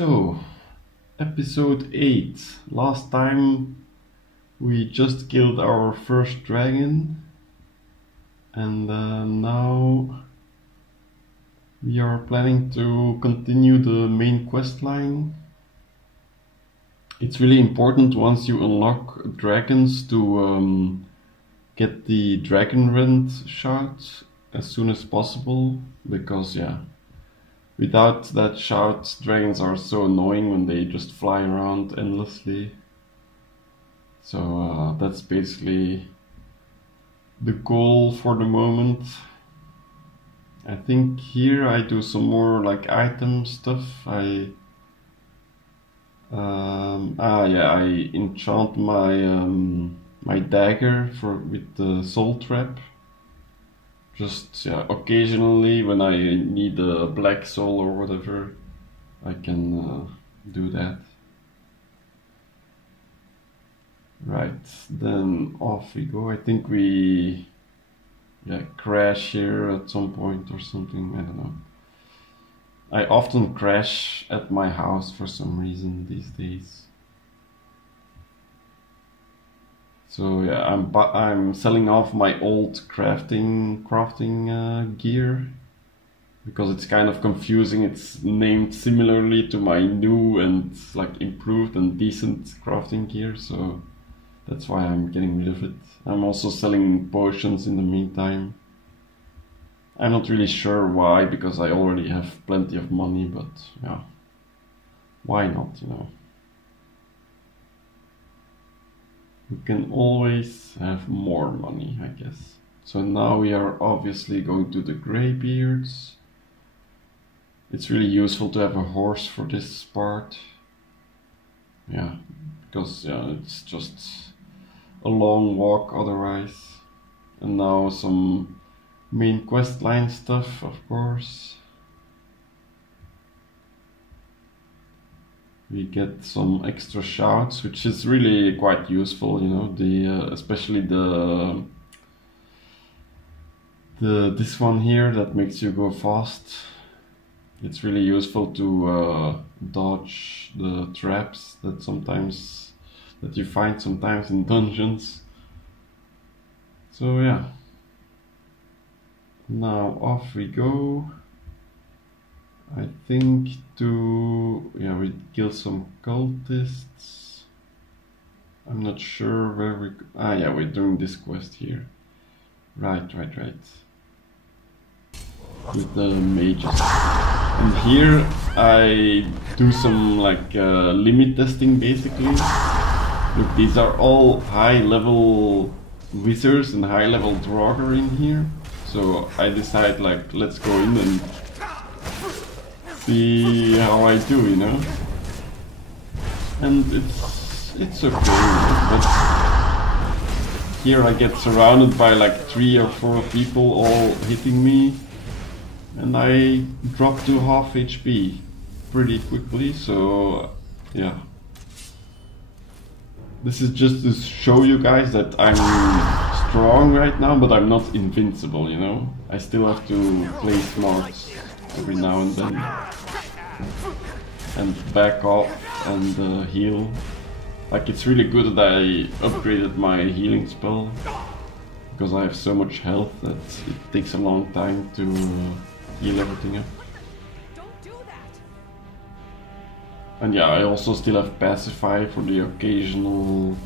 So, episode 8. Last time we just killed our first dragon, and now we are planning to continue the main quest line. It's really important once you unlock dragons to get the dragon rend shout as soon as possible, because without that shout, dragons are so annoying when they just fly around endlessly. So that's basically the goal for the moment. I think here I do some more like item stuff. I enchant my dagger with the soul trap. Just occasionally when I need a black soul or whatever, I can do that. Right, then off we go. I think we crash here at some point or something, I don't know. I often crash at my house for some reason these days. So yeah, I'm selling off my old crafting gear because it's kind of confusing. It's named similarly to my new and like improved and decent crafting gear, so that's why I'm getting rid of it. I'm also selling potions in the meantime. I'm not really sure why, because I already have plenty of money, but yeah, why not, you know? We can always have more money, I guess. So now we are obviously going to the Greybeards. It's really useful to have a horse for this part. Yeah, because it's just a long walk otherwise. And now some main quest line stuff, of course. We get some extra shouts, which is really quite useful, you know. Especially this one here that makes you go fast. It's really useful to dodge the traps that you find sometimes in dungeons. So yeah. Now off we go. I think we kill some cultists. I'm not sure where we go. We're doing this quest here. Right. With the mages. And here I do some like limit testing basically. Look, these are all high level wizards and high level draugr in here. So I decide like, let's go in and see how I do, you know. And it's okay, but here I get surrounded by like 3 or 4 people all hitting me, and I drop to half HP pretty quickly. So yeah, this is just to show you guys that I'm strong right now, but I'm not invincible, you know. I still have to play smart every now and then, and back off and heal. Like, it's really good that I upgraded my healing spell, because I have so much health that it takes a long time to heal everything up. Don't do that. And yeah, I also still have pacify for the occasional,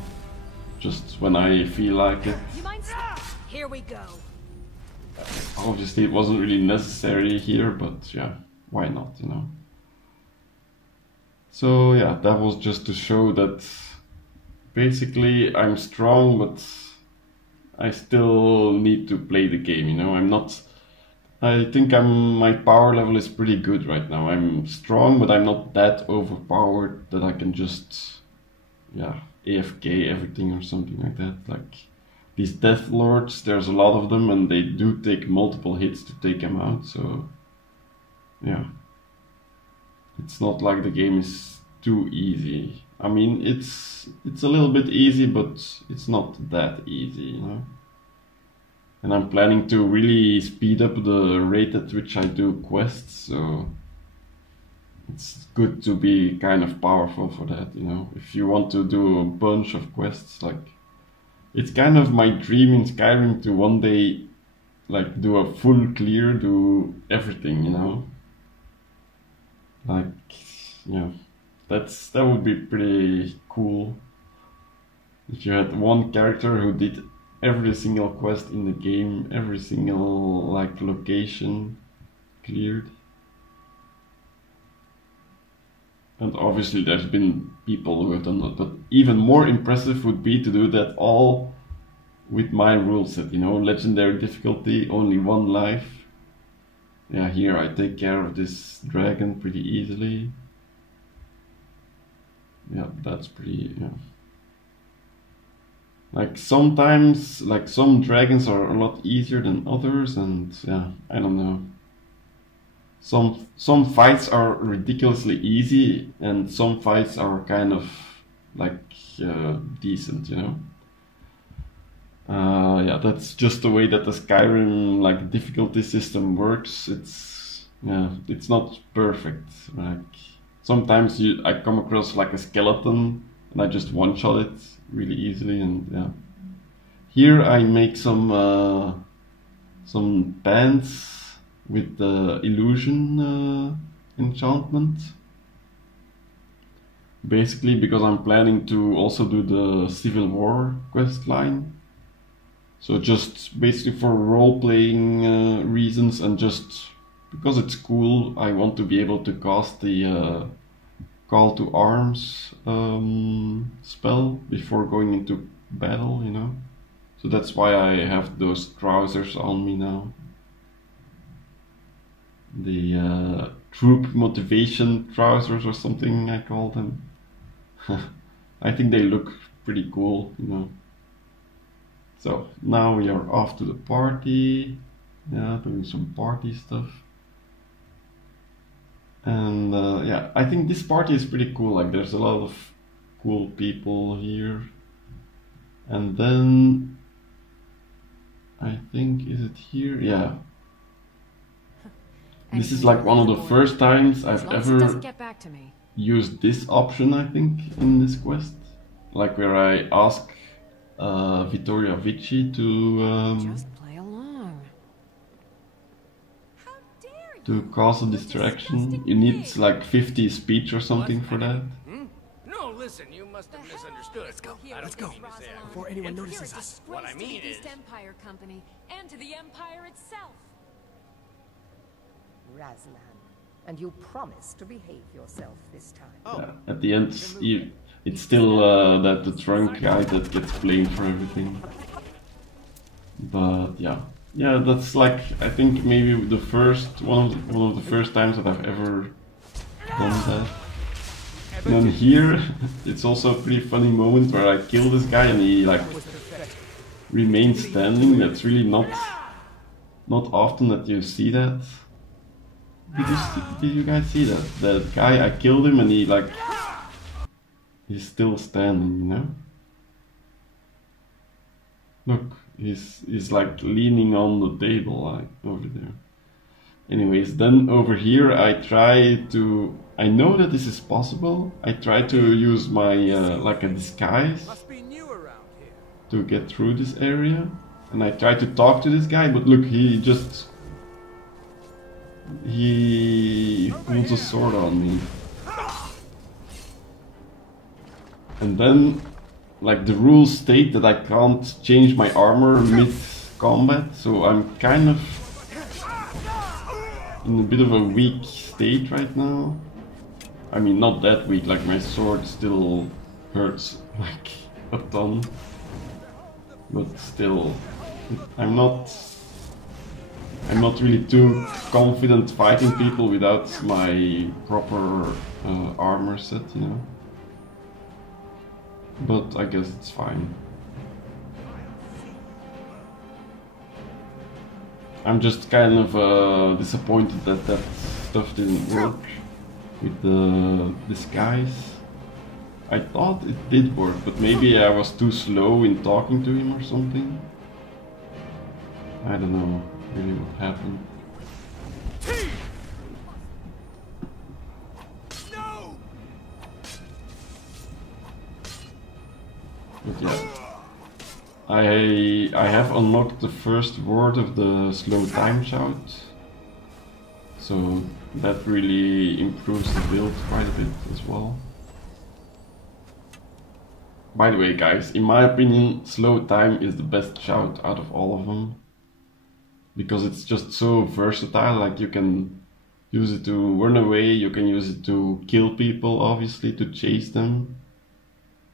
just when I feel like it. You mind? Here we go. Obviously it wasn't really necessary here, but yeah, why not, you know? So yeah, that was just to show that basically I'm strong, but I still need to play the game, you know? I think my power level is pretty good right now. I'm strong, but I'm not that overpowered that I can just, AFK everything or something like that. Like, these Death Lords, there's a lot of them, and they do take multiple hits to take them out, so yeah. It's not like the game is too easy. I mean, it's a little bit easy, but it's not that easy, you know. And I'm planning to really speed up the rate at which I do quests, so it's good to be kind of powerful for that, you know. If you want to do a bunch of quests, like it's kind of my dream in Skyrim to one day like do a full clear, do everything, you know. Like, yeah, that would be pretty cool if you had one character who did every single quest in the game, every single like location cleared. And obviously there's been people who have done that, but even more impressive would be to do that all with my rule set, you know, legendary difficulty, only one life. Yeah, here I take care of this dragon pretty easily. Yeah, that's pretty, yeah. Like sometimes, like some dragons are a lot easier than others, and yeah, I don't know. Some fights are ridiculously easy, and some fights are kind of like decent, you know. Yeah, that's just the way that the Skyrim like difficulty system works. It's not perfect. Like sometimes I come across like a skeleton and I just one shot it really easily, and yeah. Here I make some bands with the illusion enchantment. Basically because I'm planning to also do the Civil War quest line. So just basically for role-playing reasons, and just because it's cool, I want to be able to cast the Call to Arms spell before going into battle, you know. So that's why I have those trousers on me now. The troop motivation trousers or something I call them. I think they look pretty cool, you know. So now we are off to the party. Yeah, doing some party stuff. And yeah, I think this party is pretty cool. Like there's a lot of cool people here. And then I think, is it here? Yeah. This is like one of the first times I've ever used this option, I think, in this quest. Like where I ask Vittoria Vici to Just play along. to cause a distraction. You need like 50 speech or something for that. No, listen, you must have misunderstood. Let's go. Let's go. Before anyone notices us. What I mean is, Empire Company and to the Empire itself. Razlan, and you promise to behave yourself this time. Yeah, at the end, it's still that the drunk guy that gets blamed for everything. But yeah, that's like, I think maybe the first one of the first times that I've ever done that. And then here, it's also a pretty funny moment where I kill this guy and he like remains standing. That's really not often that you see that. Did you guys see that? That guy, I killed him and he like, he's still standing, you know? Look, he's like leaning on the table, like over there. Anyways, then over here I know that this is possible. I try to use my like a disguise to get through this area, and I try to talk to this guy, but look, he pulls a sword on me. And then, like, the rules state that I can't change my armor mid-combat, so I'm kind of in a bit of a weak state right now. I mean, not that weak, like my sword still hurts like a ton. But still, I'm not really too confident fighting people without my proper armor set, you know. But I guess it's fine. I'm just kind of disappointed that that stuff didn't work with the disguise. I thought it did work, but maybe I was too slow in talking to him or something. I don't know really what happened. But yeah, I have unlocked the first word of the slow time shout, so that really improves the build quite a bit as well. By the way, guys, in my opinion, slow time is the best shout out of all of them, because it's just so versatile. Like, you can use it to run away, you can use it to kill people, obviously, to chase them.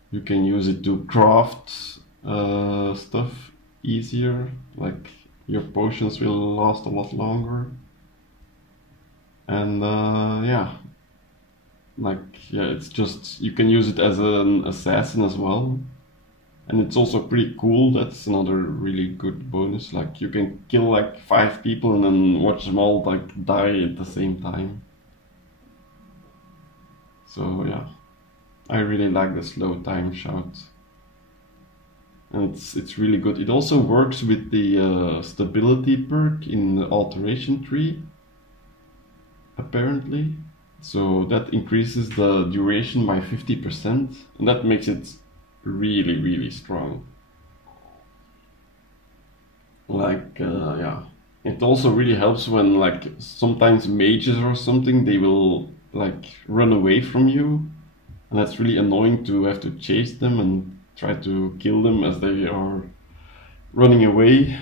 You can use it to craft stuff easier, like your potions will last a lot longer. And yeah, it's just, you can use it as an assassin as well. And it's also pretty cool. That's another really good bonus. Like, you can kill like 5 people and then watch them all like die at the same time. So yeah, I really like the slow time shout. And it's really good. It also works with the stability perk in the alteration tree, apparently. So that increases the duration by 50%, and that makes it really, really strong. Like, yeah, it also really helps when, like, sometimes mages or something, they will like run away from you, and that's really annoying to have to chase them and try to kill them as they are running away.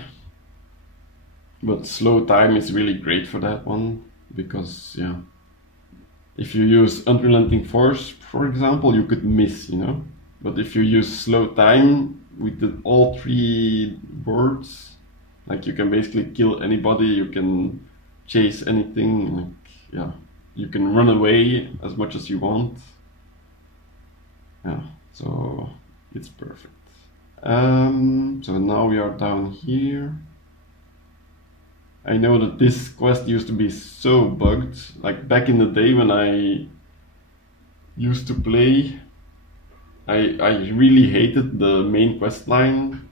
But slow time is really great for that one, because yeah, if you use unrelenting force, for example, you could miss, you know. But if you use slow time with all 3 words, like, you can basically kill anybody, you can chase anything, like, yeah, you can run away as much as you want. Yeah, so it's perfect. So now we are down here. I know that this quest used to be so bugged. Like, back in the day when I used to play, I really hated the main quest line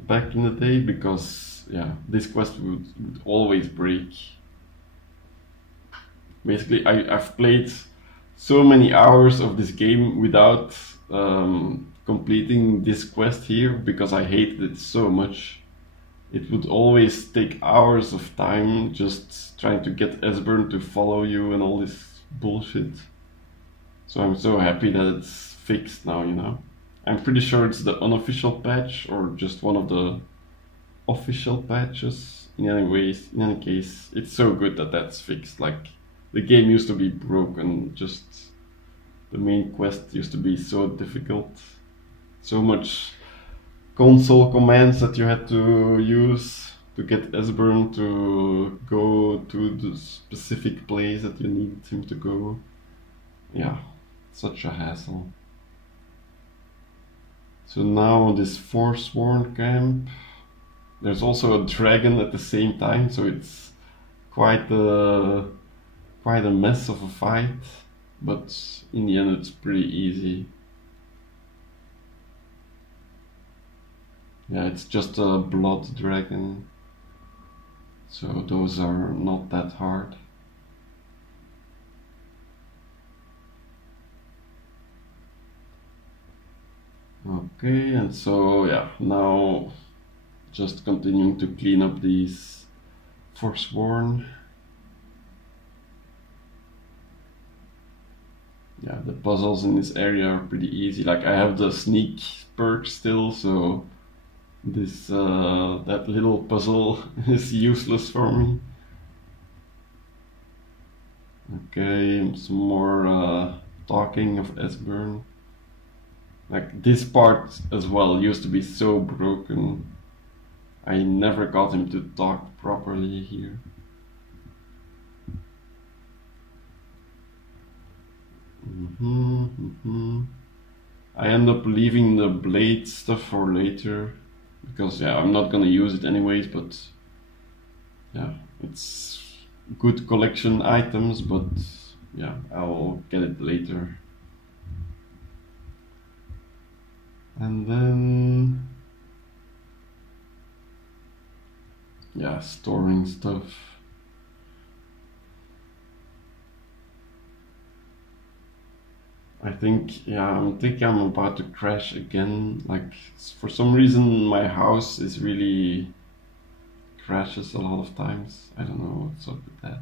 back in the day, because yeah, this quest would always break. Basically, I've played so many hours of this game without completing this quest here, because I hated it so much. It would always take hours of time just trying to get Esbern to follow you and all this bullshit. So I'm so happy that it's fixed now, you know. I'm pretty sure it's the unofficial patch or just one of the official patches. In any case, it's so good that that's fixed. Like, the game used to be broken, just the main quest used to be so difficult. So much console commands that you had to use to get Esbern to go to the specific place that you needed him to go. Yeah, such a hassle. So now this Forsworn camp, there's also a dragon at the same time, so it's quite a mess of a fight, but in the end it's pretty easy. Yeah, it's just a blood dragon, so those are not that hard. Okay, and so yeah, now just continuing to clean up these Forsworn. Yeah, the puzzles in this area are pretty easy. Like, I have the sneak perk still, so this that little puzzle is useless for me. Okay, some more talking of Esbern. Like, this part as well used to be so broken. I never got him to talk properly here. I end up leaving the blade stuff for later, because yeah, I'm not gonna use it anyways, but yeah, it's good collection items, but yeah, I'll get it later. And then yeah, storing stuff. I think, yeah, I think I'm about to crash again. Like, for some reason, my house is really crashes a lot of times. I don't know what's up with that.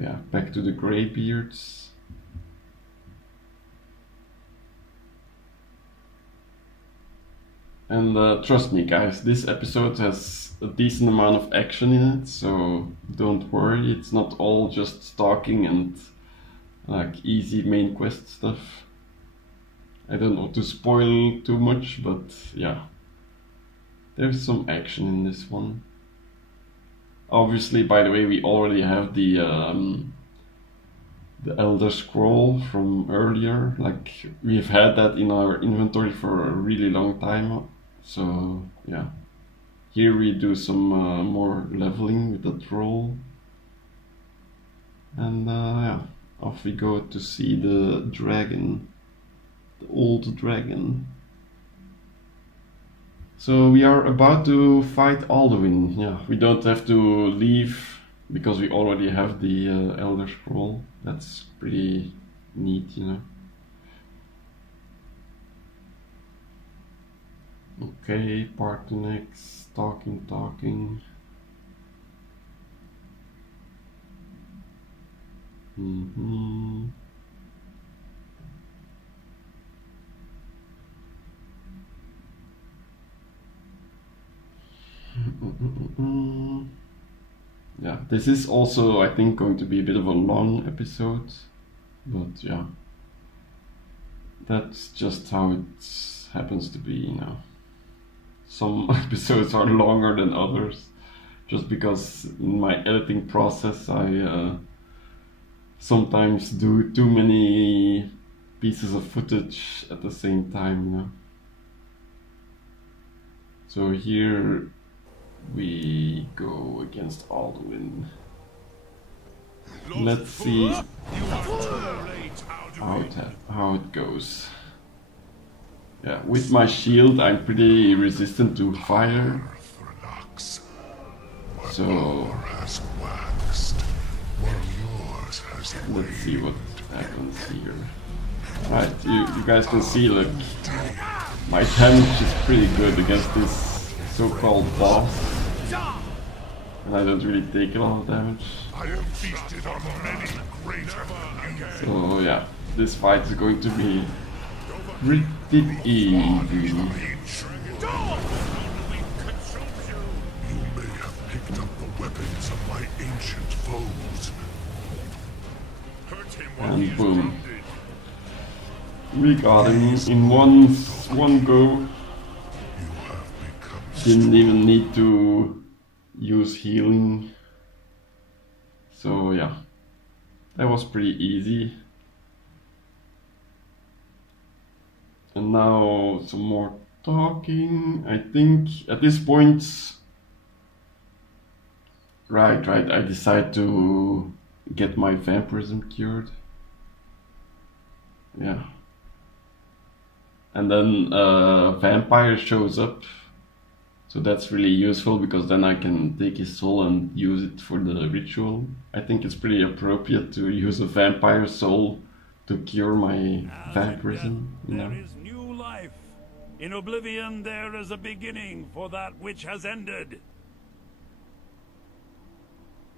Yeah, back to the graybeards. And trust me, guys, this episode has a decent amount of action in it, so don't worry, it's not all just stalking and like easy main quest stuff. I don't want to spoil too much, but yeah, there's some action in this one. Obviously, by the way, we already have the Elder Scroll from earlier. Like, we've had that in our inventory for a really long time. So yeah, here we do some more leveling with that roll, and yeah, off we go to see the dragon, the old dragon. So we are about to fight Alduin. Yeah, we don't have to leave because we already have the Elder Scroll. That's pretty neat, you know. Okay, part to next, talking. Yeah, this is also, I think, going to be a bit of a long episode, but yeah, that's just how it happens to be, you know. Some episodes are longer than others, just because in my editing process I sometimes do too many pieces of footage at the same time, you know. So here we go against Alduin. Let's see how it goes. Yeah, with my shield I'm pretty resistant to fire. So let's see what happens here. Right, you guys can see, like, my damage is pretty good against this so-called boss. And I don't really take a lot of damage. So yeah, this fight is going to be pretty easy. You may have picked up the weapons of my ancient foes. And boom. We got him in one go. Didn't even need to use healing. So yeah, that was pretty easy. And now some more talking. I think at this point, right, I decide to get my vampirism cured. Yeah. And then a vampire shows up. So that's really useful because then I can take his soul and use it for the ritual. I think it's pretty appropriate to use a vampire soul to cure my vampirism, you know. There is new life. In oblivion there is a beginning for that which has ended.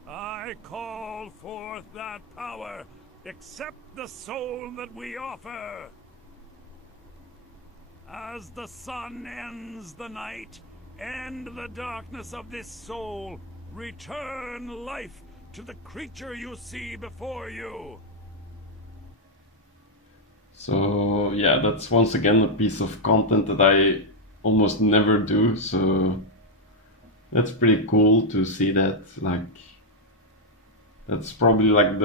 I call forth that power. Accept the soul that we offer. As the sun ends the night, end the darkness of this soul. Return life to the creature you see before you. So yeah, that's once again a piece of content that I almost never do, so that's pretty cool to see that. Like, that's probably like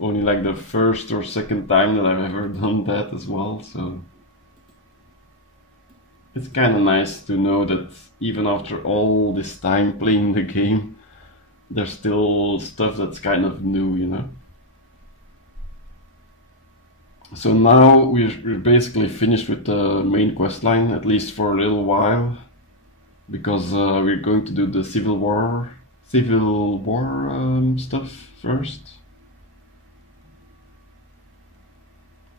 only like the first or second time that I've ever done that as well, so it's kind of nice to know that even after all this time playing the game, there's still stuff that's kind of new, you know. So now we're basically finished with the main quest line, at least for a little while. because we're going to do the Civil War stuff first.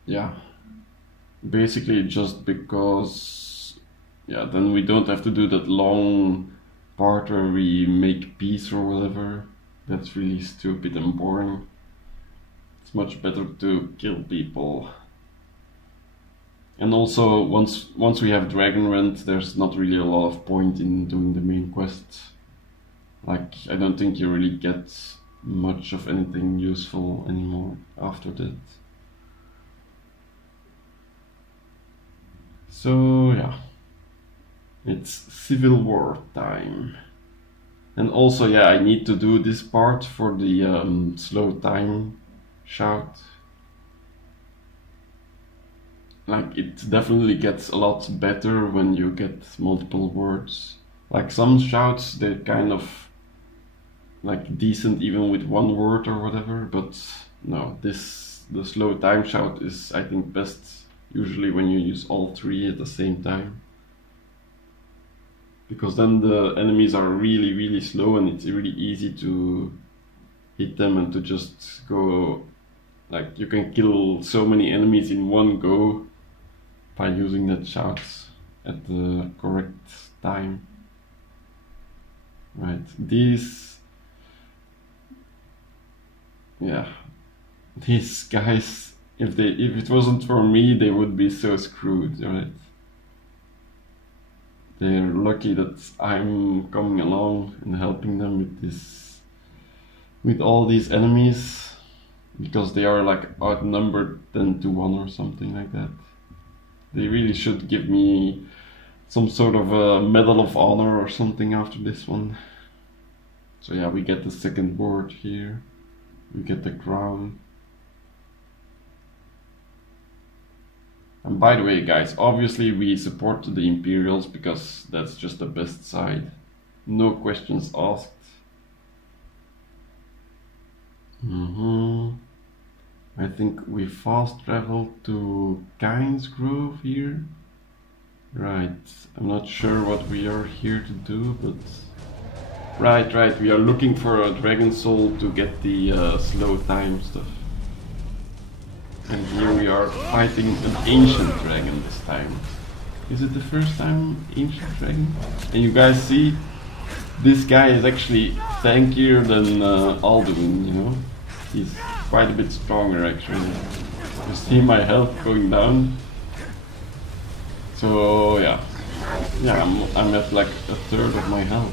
Yeah, basically just because, yeah, then we don't have to do that long part where we make peace or whatever. That's really stupid and boring. It's much better to kill people. And also, once we have Dragon Rent, there's not really a lot of point in doing the main quest. Like, I don't think you really get much of anything useful anymore after that. So yeah, it's Civil War time. And also, yeah, I need to do this part for the slow time shout. Like, it definitely gets a lot better when you get multiple words. Like, some shouts, they're kind of like decent even with one word or whatever, but no, the slow time shout is, I think, best usually when you use all three at the same time. Because then the enemies are really, really slow and it's really easy to hit them and to just go, like, you can kill so many enemies in one go by using that shout at the correct time. Right, these guys, if it wasn't for me, they would be so screwed, right? They're lucky that I'm coming along and helping them with all these enemies, because they are like outnumbered 10 to 1 or something like that. They really should give me some sort of a Medal of Honor or something after this one. So yeah, we get the second word here. We get the crown. And by the way, guys, obviously we support the Imperials because that's just the best side. No questions asked. I think we fast travel to Kyne's Grove here. Right, I'm not sure what we are here to do, but... Right, we are looking for a dragon soul to get the slow time stuff. And here we are fighting an ancient dragon this time. Is it the first time ancient dragon? And you guys see, this guy is actually tankier than Alduin, you know? He's quite a bit stronger actually. You see my health going down? So yeah, I'm at like a third of my health.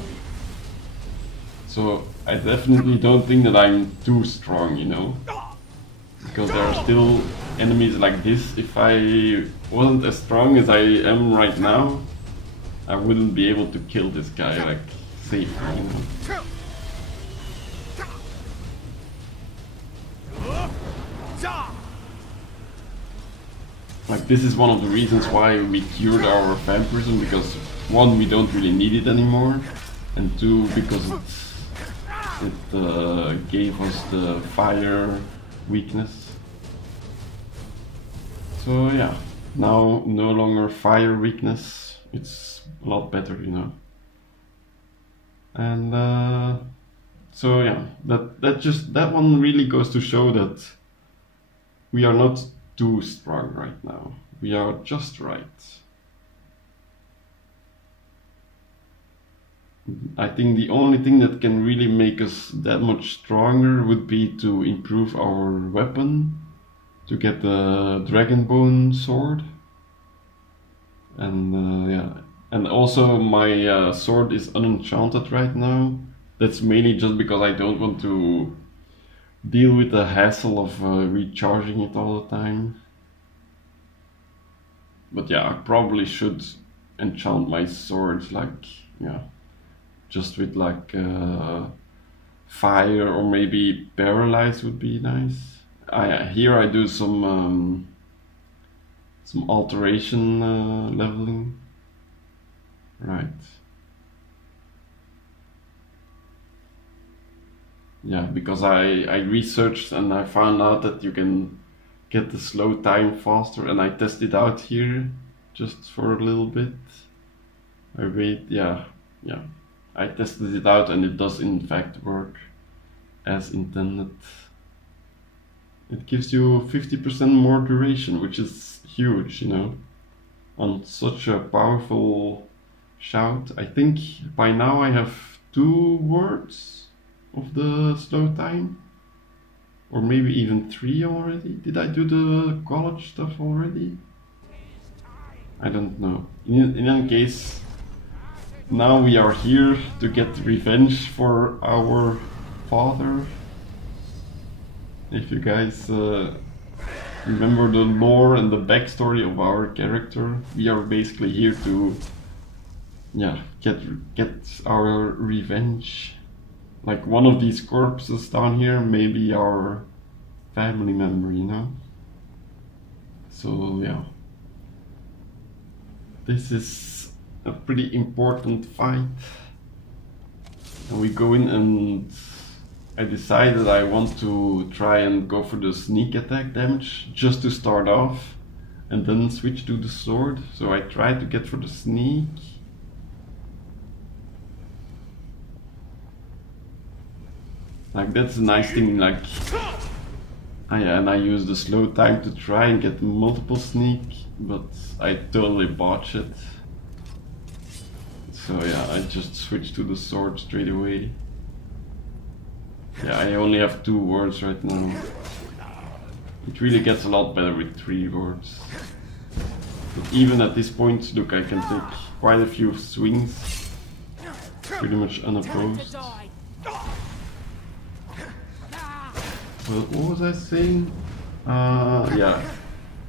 So I definitely don't think that I'm too strong, you know? Because there are still enemies like this. If I wasn't as strong as I am right now, I wouldn't be able to kill this guy like safely, you know? Like, this is one of the reasons why we cured our vampirism, because one, we don't really need it anymore, and two, because it gave us the fire weakness. So yeah, now no longer fire weakness, it's a lot better, you know. And so yeah, that one really goes to show that we are not too strong right now. We are just right. I think the only thing that can really make us that much stronger would be to improve our weapon, to get the Dragonbone sword. And yeah, and also my sword is unenchanted right now. That's mainly just because I don't want to deal with the hassle of recharging it all the time. But yeah, I probably should enchant my sword, like, yeah, just with like fire or maybe paralyze would be nice. Here I do some alteration leveling. Right. Yeah, because I researched and I found out that you can get the slow time faster, and I tested out here just for a little bit. I wait, yeah, yeah, I tested it out and it does in fact work as intended. It gives you 50% more duration, which is huge, you know, on such a powerful shout. I think by now I have 2 words of the slow time, or maybe even 3 already. Did I do the college stuff already? I don't know. In any case, now we are here to get revenge for our father. If you guys remember the lore and the backstory of our character, we are basically here to, yeah, get our revenge. Like one of these corpses down here may be our family member, you know? So yeah, this is a pretty important fight. And we go in and I decided I want to try and go for the sneak attack damage just to start off and then switch to the sword. So I tried to get for the sneak. Like that's a nice thing, like I use the slow time to try and get multiple sneak, but I totally botched it. So yeah, I just switched to the sword straight away. Yeah, I only have 2 words right now. It really gets a lot better with 3 words. But even at this point, look, I can take quite a few swings, pretty much unopposed. Well, what was I saying? Yeah,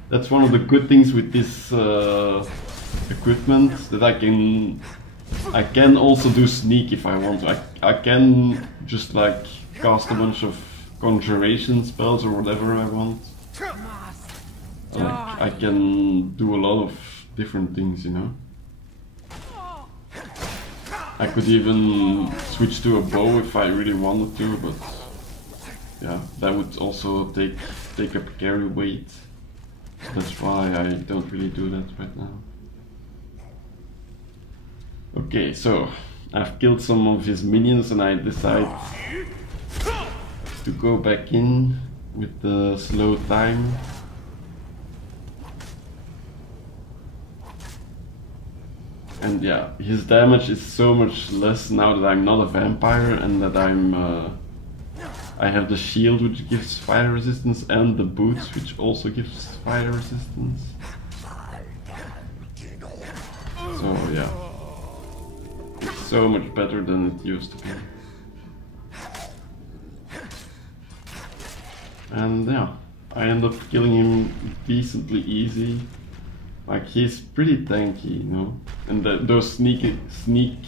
that's one of the good things with this equipment, that I can also do sneak if I want to. I can just like cast a bunch of conjuration spells or whatever I want. Like I can do a lot of different things, you know. I could even switch to a bow if I really wanted to, but yeah, that would also take up carry weight. That's why I don't really do that right now. Okay, so I've killed some of his minions and I decide to go back in with the slow time. And yeah, his damage is so much less now that I'm not a vampire and that I have the shield which gives fire resistance and the boots which also gives fire resistance. So yeah, it's so much better than it used to be. And yeah, I end up killing him decently easy. Like he's pretty tanky, you know, and those sneak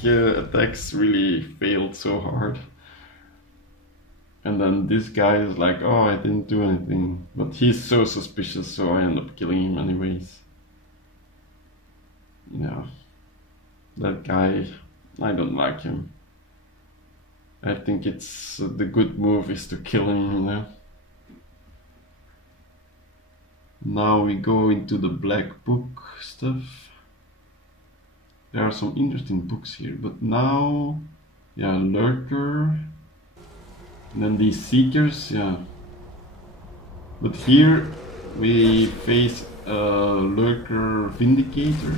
attacks really failed so hard. And then this guy is like, oh, I didn't do anything, but he's so suspicious, so I end up killing him anyways. Yeah, that guy, I don't like him. I think it's the good move is to kill him, you know. Now we go into the black book stuff. There are some interesting books here, but now, yeah, lurker, and then these seekers, yeah. But here we face a lurker vindicator.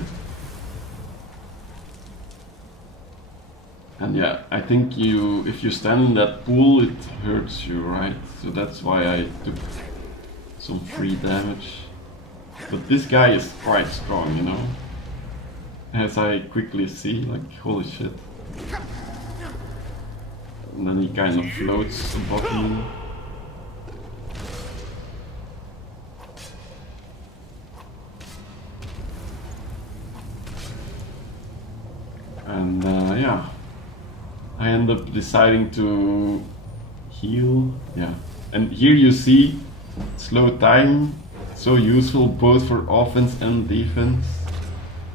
And yeah, I think if you stand in that pool, it hurts you, right? So that's why I took some free damage. But this guy is quite strong, you know? As I quickly see, like, holy shit. And then he kind of floats above me. And yeah, I end up deciding to heal, yeah. And here you see slow time, so useful both for offense and defense,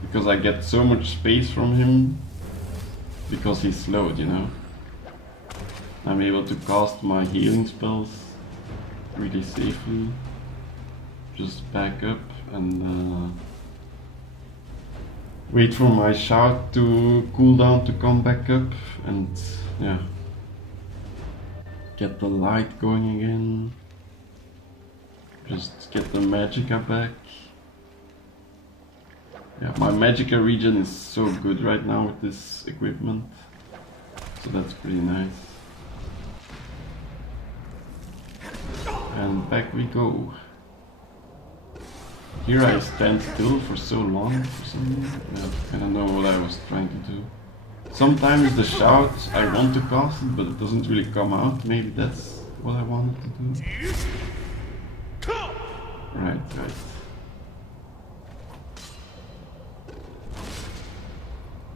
because I get so much space from him because he's slowed, you know. I'm able to cast my healing spells really safely. Just back up and wait for my shout to cool down to come back up, and yeah, get the light going again. Just get the magicka back. Yeah, my magicka regen is so good right now with this equipment, so that's pretty nice. And back we go. Here I stand still for so long for some reason. Yeah, I don't know what I was trying to do. Sometimes the shout, I want to cast it, but it doesn't really come out. Maybe that's what I wanted to do. Right.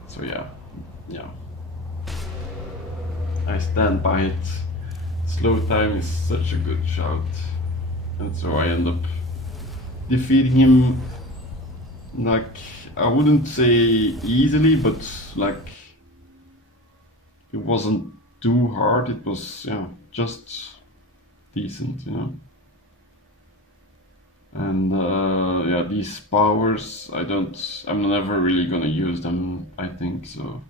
So yeah. I stand by it. Slow time is such a good shout. And so I end up defeating him, like, I wouldn't say easily, but like, it wasn't too hard. It was, yeah, just decent, you know. And yeah, these powers, I'm never really gonna use them, I think, so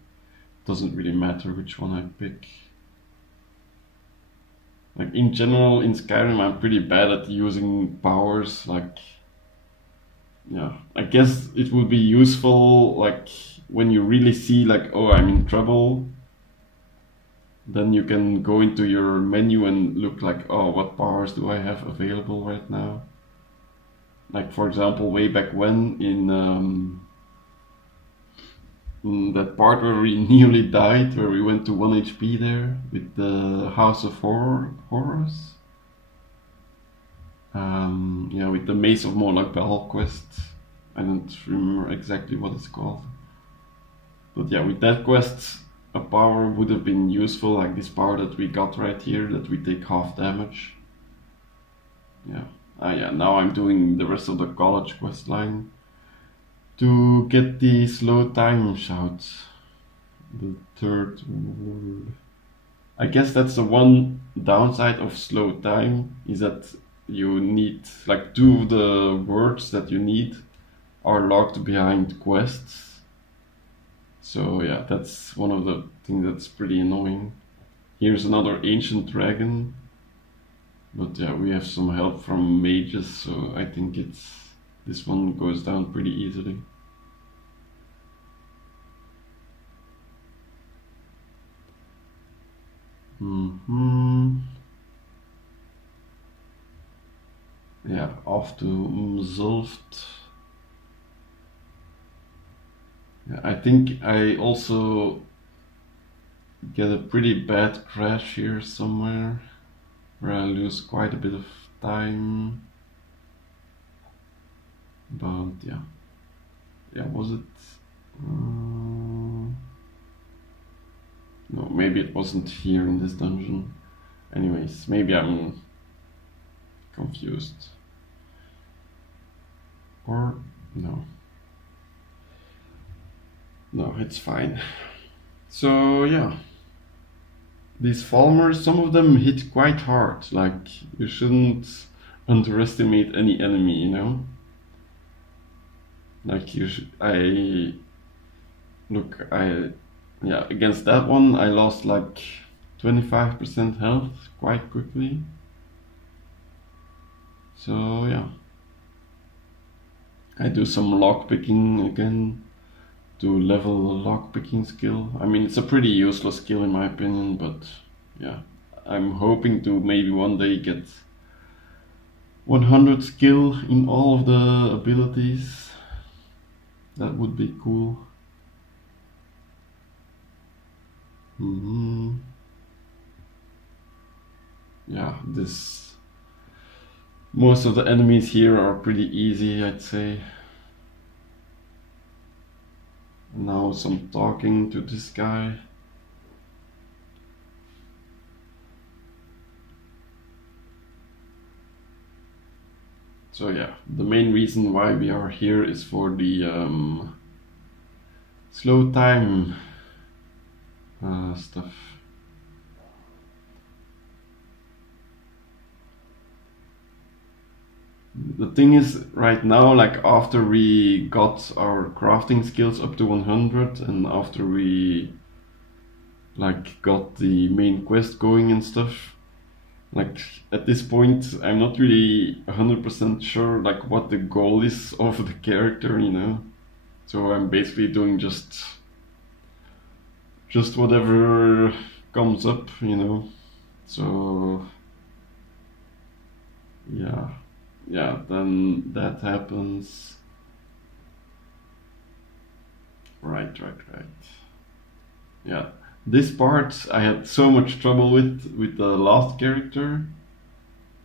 it doesn't really matter which one I pick. Like, in general, in Skyrim, I'm pretty bad at using powers, like, yeah, I guess it would be useful, like, when you really see, like, oh, I'm in trouble, then you can go into your menu and look like, oh, what powers do I have available right now? Like, for example, way back when in that part where we nearly died, where we went to 1 HP there with the House of Horrors. Yeah, with the Maze of Moloch Bell quest. I don't remember exactly what it's called. But yeah, with that quest, a power would have been useful, like this power that we got right here, that we take half damage. Yeah. Yeah, now I'm doing the rest of the college quest line to get the slow time shout. The third word. I guess that's the one downside of slow time, is that you need, like, 2 of the words that you need are locked behind quests. So yeah, that's one of the things that's pretty annoying. Here's another ancient dragon. But yeah, we have some help from mages, so I think this one goes down pretty easily. Yeah, off to Zulft. Yeah, I think I also get a pretty bad crash here somewhere, where I lose quite a bit of time. But yeah, was it? No, maybe it wasn't here in this dungeon. Anyways, maybe I'm confused. Or no. No, it's fine. So yeah. These Falmers, some of them hit quite hard, like, you shouldn't underestimate any enemy, you know? Like, yeah, against that one I lost like 25% health quite quickly. So yeah. I do some lockpicking again to level the lockpicking skill. I mean, it's a pretty useless skill in my opinion, but yeah, I'm hoping to maybe one day get 100 skill in all of the abilities. That would be cool. Yeah, most of the enemies here are pretty easy, I'd say. Now some talking to this guy. So yeah, the main reason why we are here is for the slow time stuff. the thing is, right now, like after we got our crafting skills up to 100, and after we like got the main quest going and stuff, like at this point I'm not really 100% sure like what the goal is of the character, you know. So I'm basically doing just whatever comes up, you know. So yeah, then that happens. Right. Yeah, this part I had so much trouble with the last character,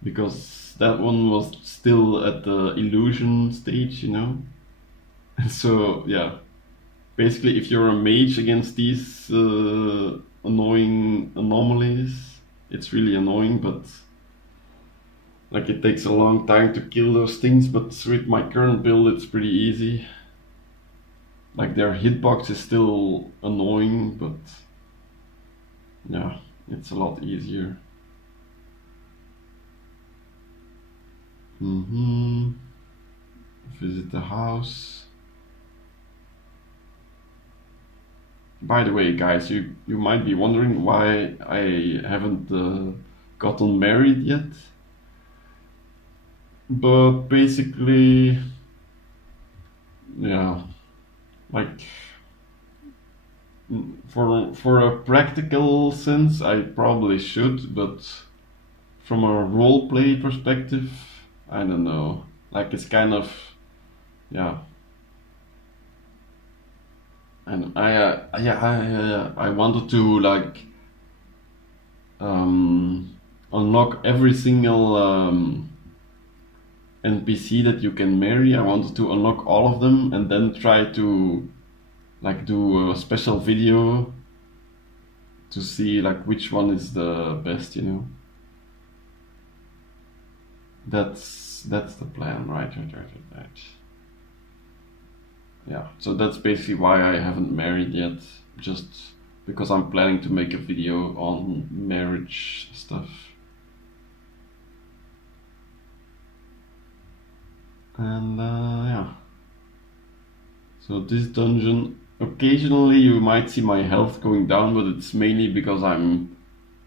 because that one was still at the illusion stage, you know. So yeah, basically if you're a mage against these annoying anomalies, it's really annoying, but like it takes a long time to kill those things. But with my current build it's pretty easy. Like their hitbox is still annoying, but yeah, it's a lot easier. Visit the house. By the way, guys, you might be wondering why I haven't gotten married yet. But basically, yeah, like for a practical sense I probably should, but from a roleplay perspective, I don't know. Like it's kind of, yeah. And I wanted to like unlock every single NPC that you can marry. I wanted to unlock all of them and then try to like do a special video to see like which one is the best, you know. That's the plan, right. Yeah, so that's basically why I haven't married yet, just because I'm planning to make a video on marriage stuff. And yeah, so this dungeon, occasionally you might see my health going down, but it's mainly because I'm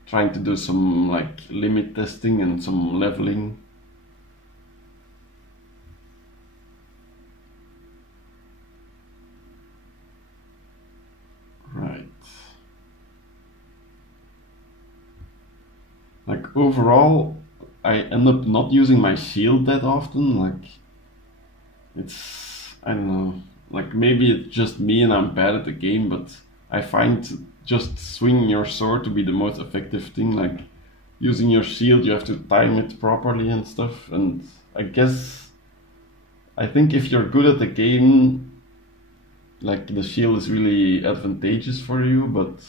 trying to do some like limit testing and some leveling. Right. Like overall, I end up not using my shield that often. Like it's, I don't know, like maybe it's just me and I'm bad at the game, but I find just swinging your sword to be the most effective thing. Like using your shield, you have to time it properly and stuff. And I think if you're good at the game, like the shield is really advantageous for you, but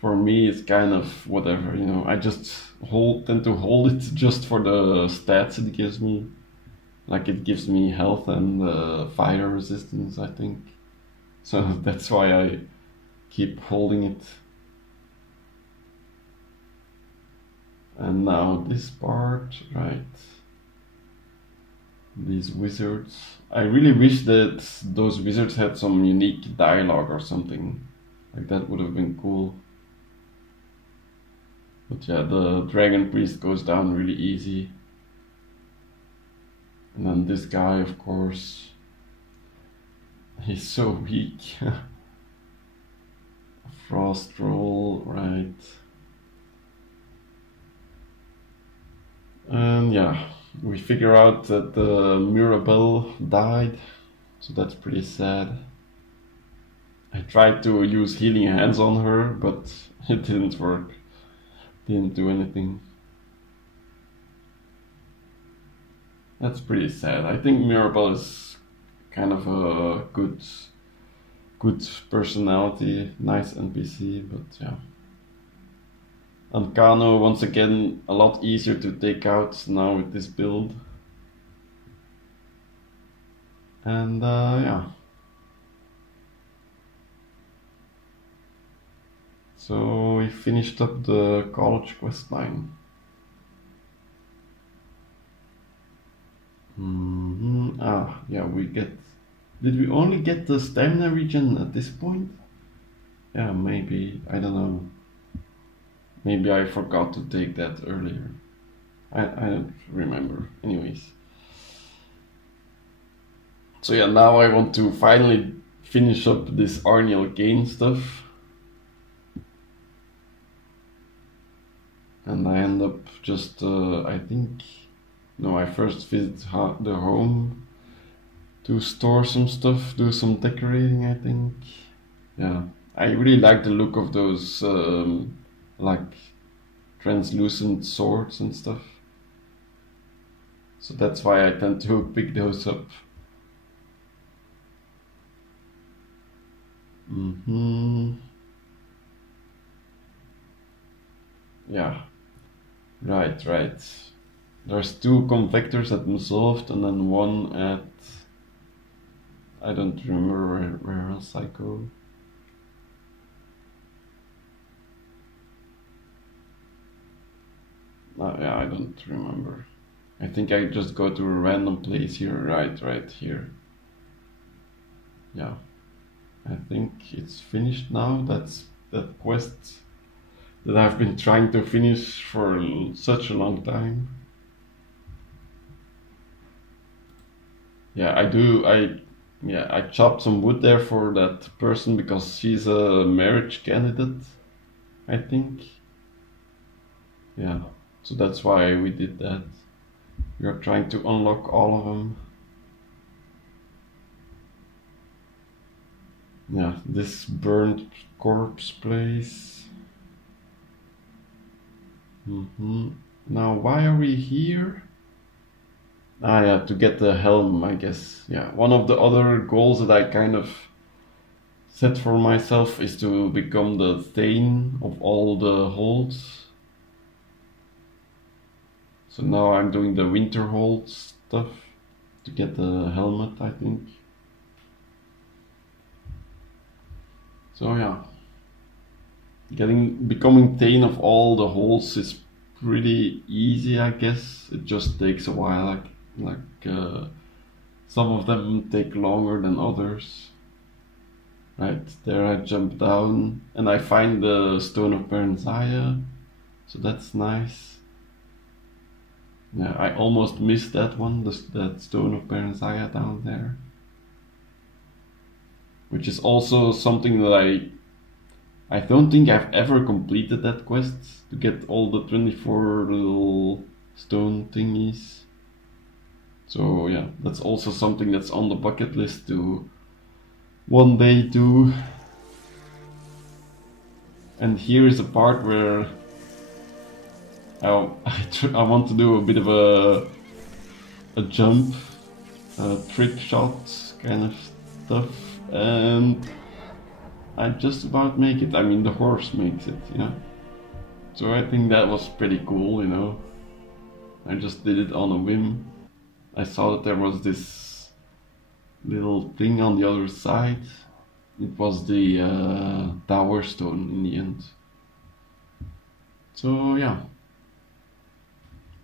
for me it's kind of whatever, you know. I just tend to hold it just for the stats it gives me. Like it gives me health and fire resistance, I think. So that's why I keep holding it. And now this part, right. These wizards. I really wish that those wizards had some unique dialogue or something. Like that would have been cool. But yeah, the dragon priest goes down really easy. And then this guy, of course, he's so weak. Frost roll, right. And yeah, we figure out that Mirabelle died, so that's pretty sad. I tried to use healing hands on her, but it didn't work. Didn't do anything. That's pretty sad. I think Mirabelle is kind of a good personality, nice NPC, but yeah. And Kano, once again, a lot easier to take out now with this build. And yeah. So we finished up the college quest line. Ah, yeah, we get... Did we only get the stamina regen at this point? Yeah, maybe, I don't know. Maybe I forgot to take that earlier. I don't remember. Anyways. So yeah, now I want to finally finish up this Arniel Gain stuff. And I end up just, I think... No, I first visit the home to store some stuff, do some decorating, I think. Yeah, I really like the look of those, like, translucent swords and stuff. So that's why I tend to pick those up. Yeah, right. There's 2 convectors at Muzolft and then 1 at... I don't remember where else I go. Yeah, I don't remember. I think I just go to a random place here, right here. Yeah, I think it's finished now. That's that quest that I've been trying to finish for such a long time. Yeah, I chopped some wood there for that person because she's a marriage candidate, I think. Yeah, so that's why we did that. We are trying to unlock all of them. Yeah, this burnt corpse place. Now, why are we here? Ah, yeah, to get the helm, I guess. Yeah, one of the other goals that I kind of set for myself is to become the Thane of all the holds. So now I'm doing the Winterhold stuff to get the helmet, I think. So yeah, becoming Thane of all the holds is pretty easy, I guess. It just takes a while. Some of them take longer than others. Right, there I jump down and I find the Stone of Baranzaya, so that's nice. Yeah, I almost missed that one, that Stone of Baranzaya down there. Which is also something that I don't think I've ever completed that quest, to get all the 24 little stone thingies. So yeah, that's also something that's on the bucket list to one day do. And here is a part where I want to do a bit of a jump, a trick shot kind of stuff, and I just about make it. I mean, the horse makes it, yeah. So I think that was pretty cool, you know. I just did it on a whim. I saw that there was this little thing on the other side. It was the tower stone in the end. So yeah,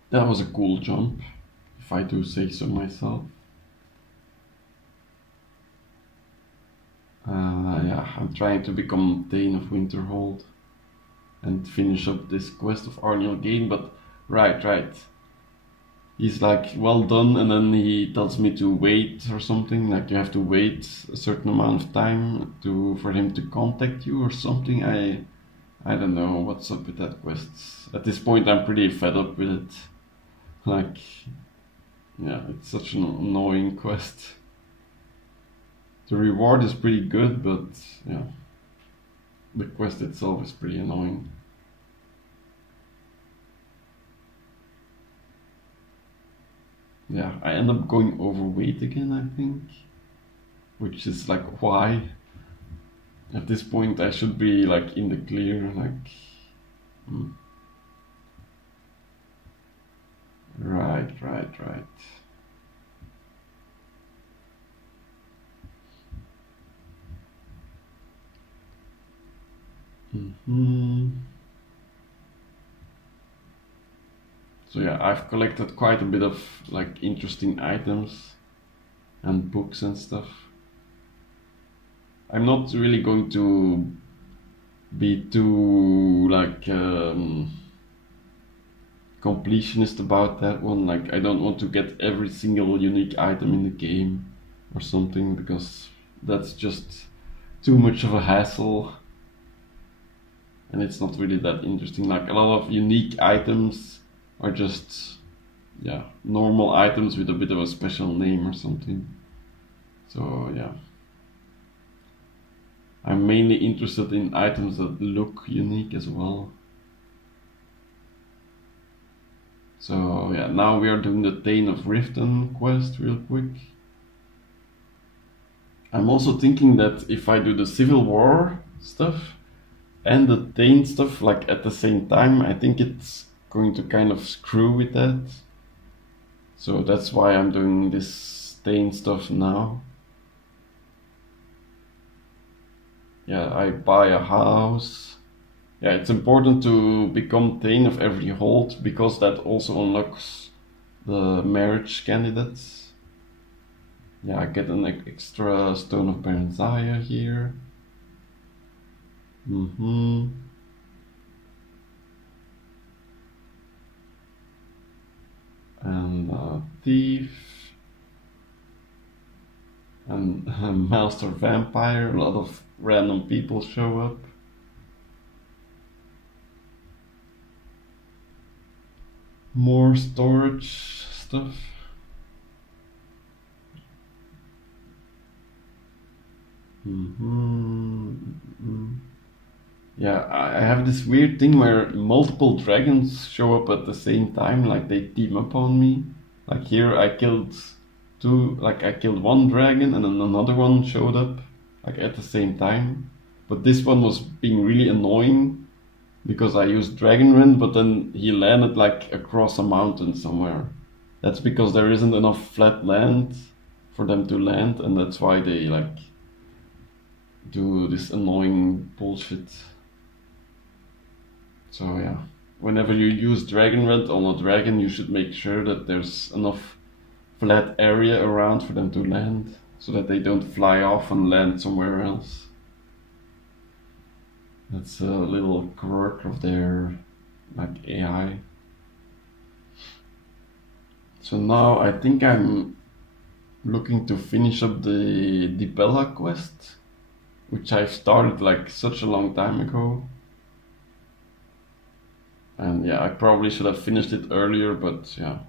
that was a cool jump, if I do say so myself. Yeah, I'm trying to become Thane of Winterhold and finish up this quest of Arniel Gain, but right. He's like, well done, and then he tells me to wait or something, like you have to wait a certain amount of time for him to contact you or something. I don't know what's up with that quest. At this point I'm pretty fed up with it. Like, yeah, it's such an annoying quest. The reward is pretty good, but yeah, the quest itself is pretty annoying. Yeah, I end up going overweight again, I think. Which is like, why? At this point I should be like in the clear, like... Right. So yeah, I've collected quite a bit of like interesting items and books and stuff. I'm not really going to be too like completionist about that one. Like I don't want to get every single unique item in the game or something, because that's just too much of a hassle and it's not really that interesting. Like a lot of unique items are just, yeah, normal items with a bit of a special name or something. So yeah, I'm mainly interested in items that look unique as well. So yeah, now we are doing the Thane of Riften quest real quick. I'm also thinking that if I do the Civil War stuff and the Thane stuff like at the same time, I think it's going to kind of screw with that. So that's why I'm doing this Thane stuff now. Yeah, I buy a house. Yeah, it's important to become Thane of every hold, because that also unlocks the marriage candidates. Yeah, I get an extra Stone of Baranzaya here. And Thief. And Master Vampire. A lot of random people show up. More storage stuff. Yeah, I have this weird thing where multiple dragons show up at the same time, like they team up on me. Like here I killed I killed one dragon and then another one showed up like at the same time. But this one was being really annoying because I used Dragon Rend, but then he landed like across a mountain somewhere. That's because there isn't enough flat land for them to land, and that's why they like do this annoying bullshit. So yeah, whenever you use Dragon Rend on a dragon, you should make sure that there's enough flat area around for them to land, so that they don't fly off and land somewhere else. That's a little quirk of their like AI. So now I think I'm looking to finish up the Bella quest, which I've started like such a long time ago. And yeah, I probably should have finished it earlier, but yeah.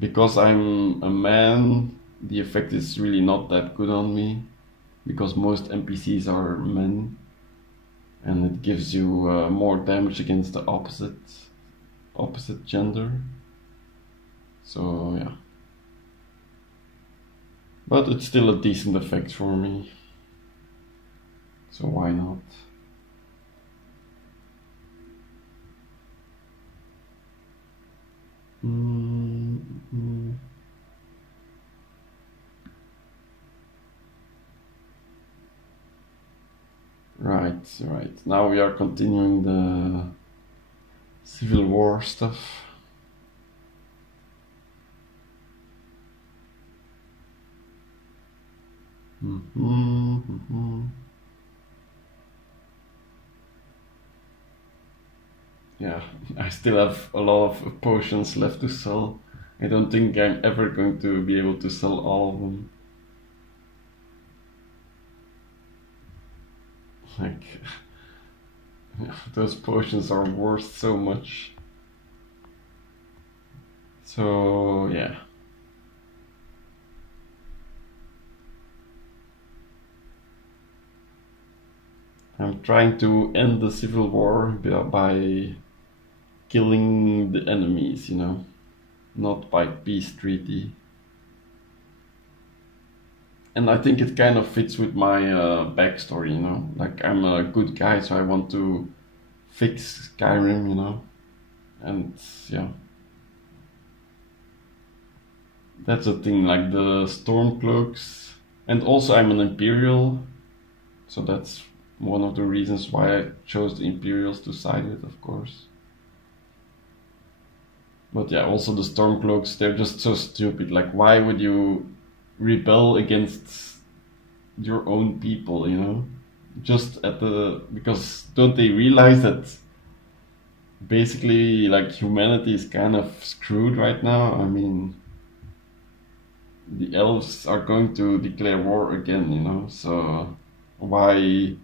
Because I'm a man, the effect is really not that good on me, because most NPCs are men, and it gives you more damage against the opposite gender. So yeah. But it's still a decent effect for me. So why not? Right. Now we are continuing the Civil War stuff. Yeah, I still have a lot of potions left to sell. I don't think I'm ever going to be able to sell all of them. Like, those potions are worth so much. So, yeah. I'm trying to end the Civil War by killing the enemies, you know, not by peace treaty. And I think it kind of fits with my backstory, you know, like I'm a good guy, so I want to fix Skyrim, you know, and yeah. That's the thing, like the Stormcloaks, and also I'm an Imperial, so that's one of the reasons why I chose the Imperials to side with, of course. But yeah, also the Stormcloaks, they're just so stupid. Like, why would you rebel against your own people, you know? Just at the... because don't they realize that basically, like, humanity is kind of screwed right now? I mean, the elves are going to declare war again, you know? So why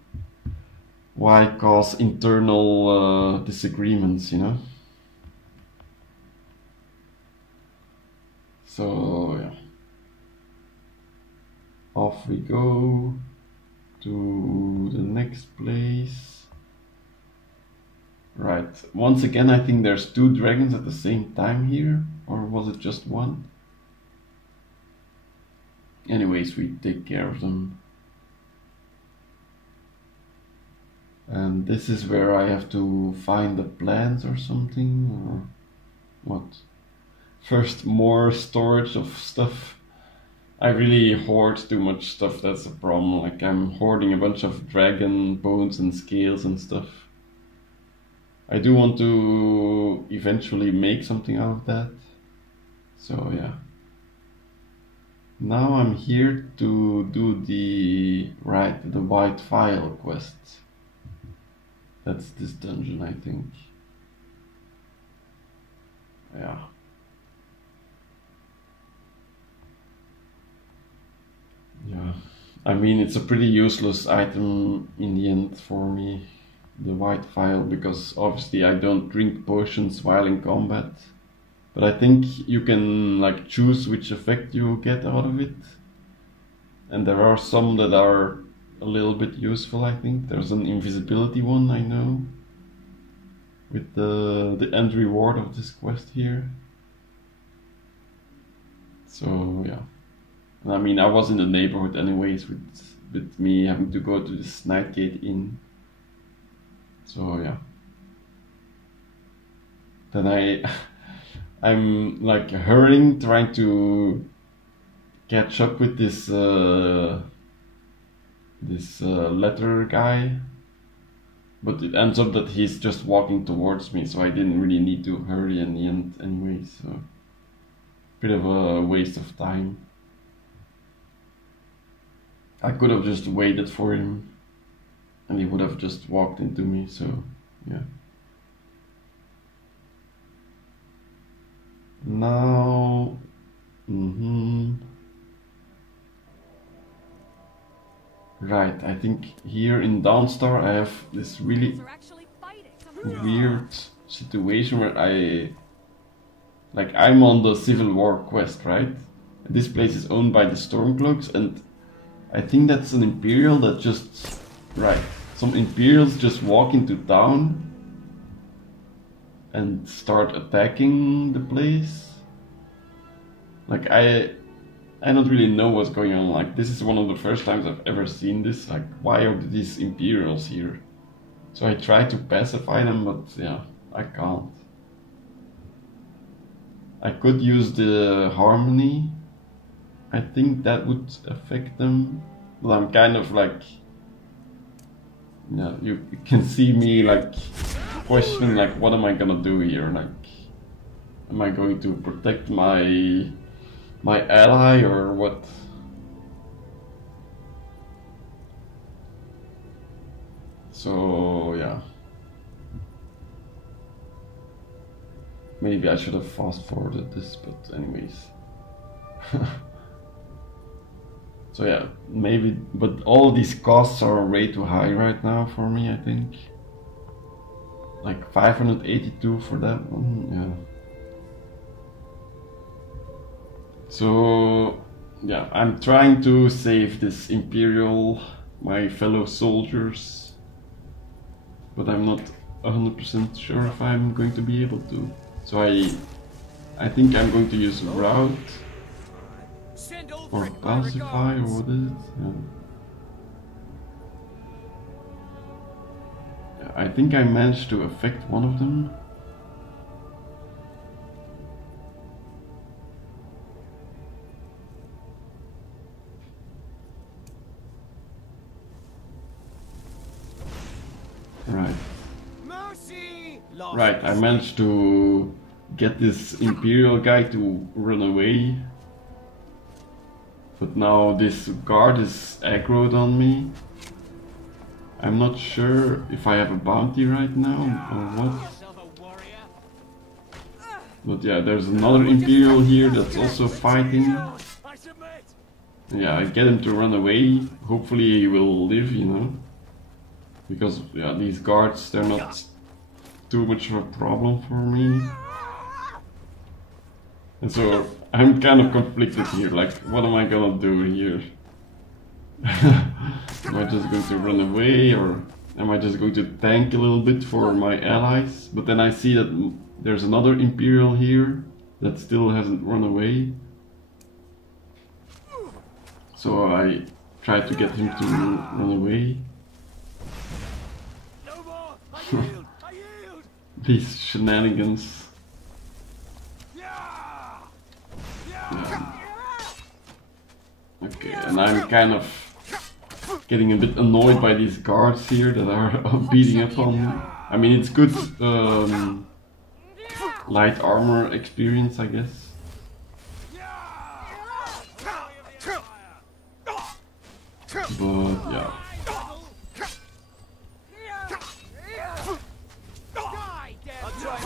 cause internal disagreements, you know? So yeah, off we go to the next place. Right, once again I think there's 2 dragons at the same time here, or was it just one? Anyways, we take care of them. And this is where I have to find the plans or something, or what? First, more storage of stuff. I really hoard too much stuff, that's a problem. Like, I'm hoarding a bunch of dragon bones and scales and stuff. I do want to eventually make something out of that. So yeah. Now I'm here to do the white file quest. That's this dungeon, I think. Yeah. Yeah, I mean, it's a pretty useless item in the end for me, the white file, because obviously I don't drink potions while in combat. But I think you can like choose which effect you get out of it. And there are some that are a little bit useful, I think. There's an invisibility one, I know, with the end reward of this quest here. So yeah. I mean, I was in the neighborhood anyways with me having to go to this Nightgate Inn. So yeah. Then I'm like hurrying, trying to catch up with this letter guy. But it ends up that he's just walking towards me, so I didn't really need to hurry in the end anyway, so bit of a waste of time. I could have just waited for him and he would have just walked into me, so yeah. Now, right, I think here in Dawnstar I have this really weird situation where I'm on the Civil War quest, right? This place is owned by the Stormcloaks, and I think that's an Imperial that just... right, some Imperials just walk into town and start attacking the place. Like, I don't really know what's going on. Like, this is one of the first times I've ever seen this. Like, why are these Imperials here? So I try to pacify them, but yeah, I can't. I could use the harmony. I think that would affect them. But I'm kind of like... yeah, you can see me like questioning, like, what am I gonna do here? Like, am I going to protect my ally or what? So yeah, maybe I should have fast forwarded this, but anyways. So yeah, maybe, but all these costs are way too high right now for me, I think. Like 582 for that one, yeah. So yeah, I'm trying to save this Imperial, my fellow soldiers, but I'm not 100% sure if I'm going to be able to. So I think I'm going to use route or pacify, or what is it? Yeah. I think I managed to affect one of them. Right. Right, I managed to get this Imperial guy to run away. But now this guard is aggroed on me. I'm not sure if I have a bounty right now or what. But yeah, there's another Imperial here that's also fighting. Yeah, I get him to run away. Hopefully he will live, you know. Because yeah, these guards, they're not too much of a problem for me. And so I'm kind of conflicted here, like what am I gonna do here? Am I just going to run away, or am I just going to tank a little bit for my allies? But then I see that there's another Imperial here that still hasn't run away. So I try to get him to run away. These shenanigans. Yeah. Okay, and I'm kind of getting a bit annoyed by these guards here that are beating up on me. I mean, it's good light armor experience, I guess. But yeah.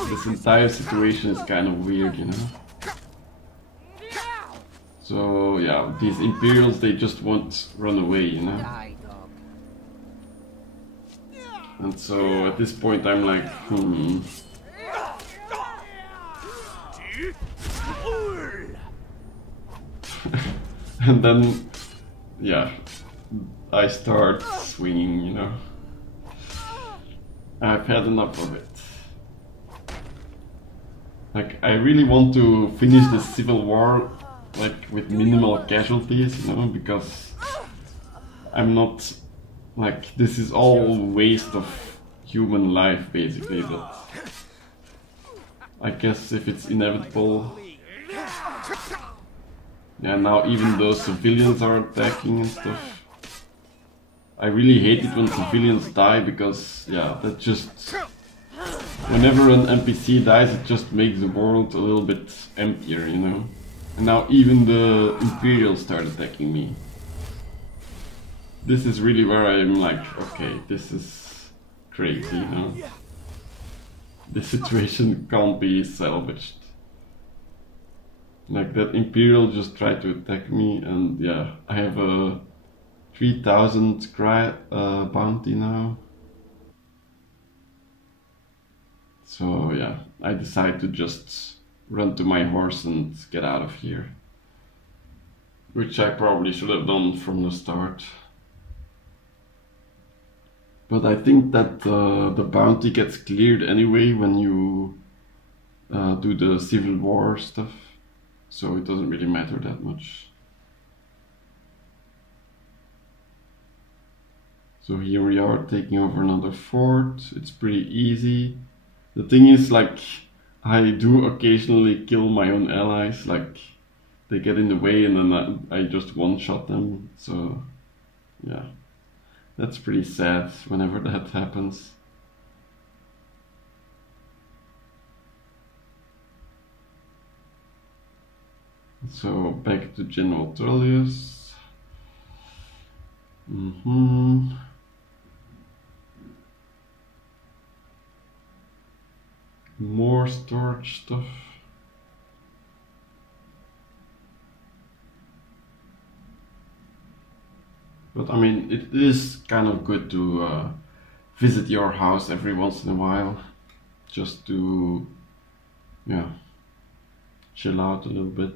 This entire situation is kind of weird, you know. So yeah, these Imperials, they just won't run away, you know. And so at this point I'm like, And then, yeah, I start swinging, you know. I've had enough of it. Like, I really want to finish this civil war, like, with minimal casualties, you know, because I'm not, like, this is all waste of human life, basically, but I guess if it's inevitable. Yeah, now even though civilians are attacking and stuff. I really hate it when civilians die, because, yeah, that just... Whenever an NPC dies, it just makes the world a little bit emptier, you know? And now even the Imperials start attacking me. This is really where I'm like, okay, this is crazy, you know? This situation can't be salvaged. Like, that Imperial just tried to attack me, and yeah, I have a 3000 bounty now. So yeah, I decide to just run to my horse and get out of here. Which I probably should have done from the start. But I think that the bounty gets cleared anyway when you do the Civil War stuff. So it doesn't really matter that much. So here we are taking over another fort. It's pretty easy. The thing is, like, I do occasionally kill my own allies. Like, they get in the way and then I just one-shot them. So yeah, that's pretty sad whenever that happens. So back to General Tullius. More storage stuff. But I mean, it is kind of good to visit your house every once in a while, just to, yeah, chill out a little bit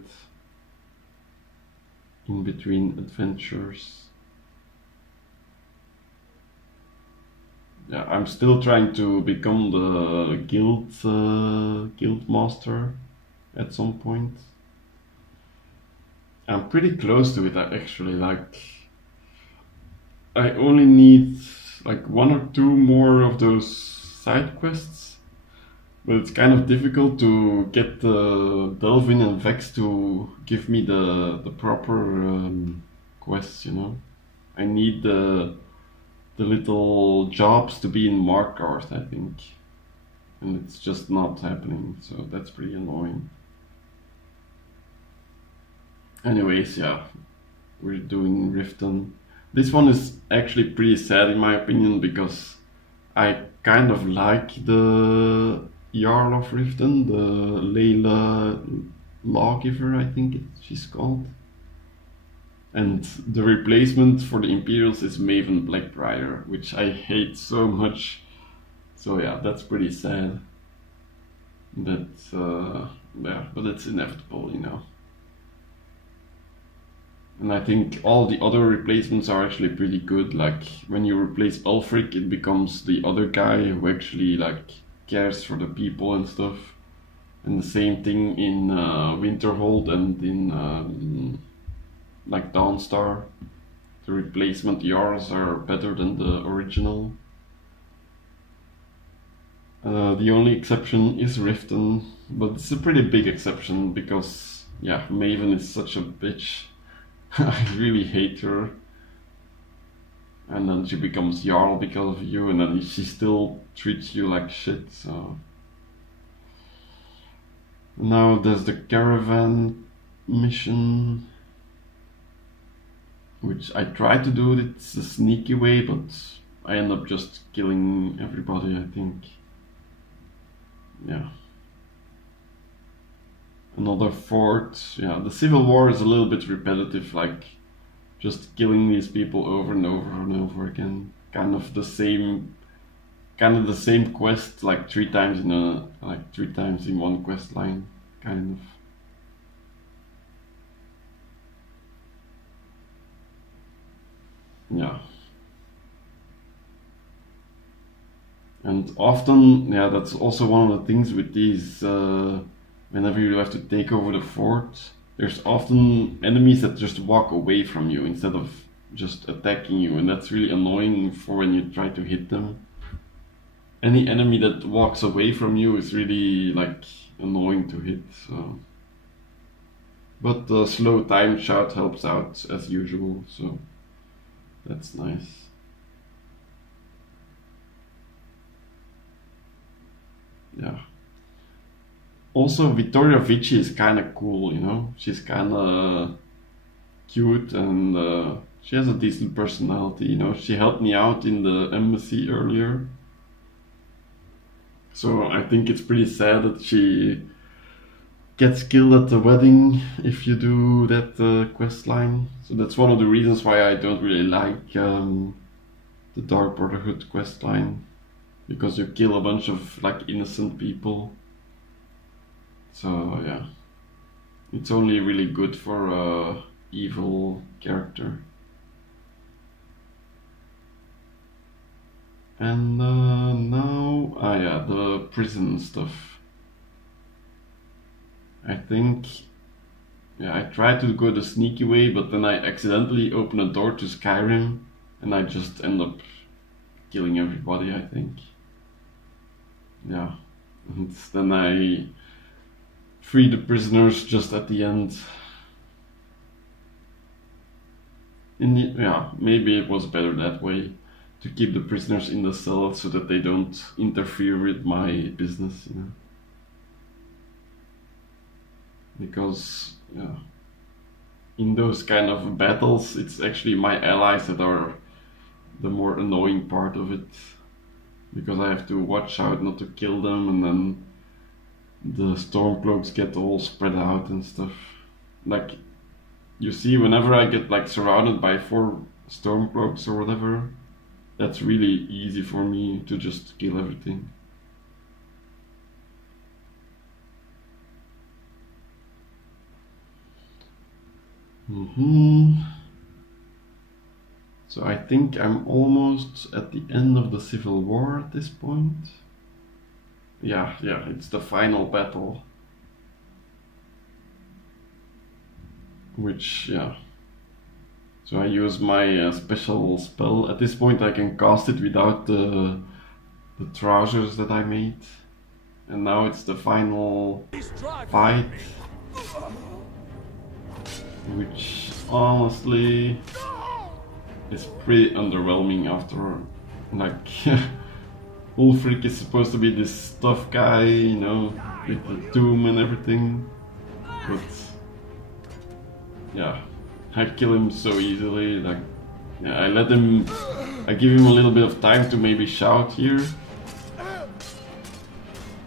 in between adventures. Yeah, I'm still trying to become the guild master at some point. I'm pretty close to it actually. Like, I only need like 1 or 2 more of those side quests, but it's kind of difficult to get the Delvin and Vex to give me the proper quests, you know. I need the little jobs to be in Markarth, I think. and it's just not happening, so that's pretty annoying. Anyways, yeah, we're doing Riften. This one is actually pretty sad in my opinion, because I kind of like the Jarl of Riften, the Layla Lawgiver, I think she's called. And the replacement for the Imperials is Maven Blackbriar, which I hate so much. So yeah, that's pretty sad. That, yeah, but it's inevitable, you know. And I think all the other replacements are actually pretty good. Like when you replace Ulfric, it becomes the other guy who actually like cares for the people and stuff. And the same thing in Winterhold and in like Dawnstar. The replacement Jarls are better than the original. The only exception is Riften, but it's a pretty big exception because, yeah, Maven is such a bitch. I really hate her. And then she becomes Jarl because of you, and then she still treats you like shit, so... Now there's the caravan mission, which I try to do it a sneaky way, but I end up just killing everybody, I think. Yeah. Another fort. Yeah, the Civil War is a little bit repetitive, like just killing these people over and over and over again. Kind of the same quest, like three times in one quest line, kind of. Yeah. And often, yeah, that's also one of the things with these, whenever you have to take over the fort, there's often enemies that just walk away from you instead of just attacking you, and that's really annoying for when you try to hit them. Any enemy that walks away from you is really, like, annoying to hit, so... But the slow time shout helps out as usual, so that's nice. Yeah. Also, Vittoria Vici is kind of cool, you know? She's kind of cute and she has a decent personality, you know? She helped me out in the embassy earlier. So I think it's pretty sad that she gets killed at the wedding if you do that quest line. So that's one of the reasons why I don't really like the Dark Brotherhood quest line. Because you kill a bunch of like innocent people. So yeah, it's only really good for a evil character. And now, yeah, the prison stuff. I think, yeah, I tried to go the sneaky way, but then I accidentally open a door to Skyrim, and I just end up killing everybody, I think. Yeah, and then I free the prisoners just at the end. Yeah, maybe it was better that way, to keep the prisoners in the cell so that they don't interfere with my business, you know. Because, yeah, in those kind of battles, it's actually my allies that are the more annoying part of it. Because I have to watch out not to kill them, and then the Stormcloaks get all spread out and stuff. Like, you see, whenever I get like surrounded by 4 Stormcloaks or whatever, that's really easy for me to just kill everything. So I think I'm almost at the end of the Civil War at this point. Yeah, it's the final battle. Which, yeah. So I use my special spell. At this point I can cast it without the trousers that I made. And now it's the final fight. Which, honestly, is pretty underwhelming after, like, Ulfric is supposed to be this tough guy, you know, with the tomb and everything. But yeah, I kill him so easily. Like, yeah, I give him a little bit of time to maybe shout here.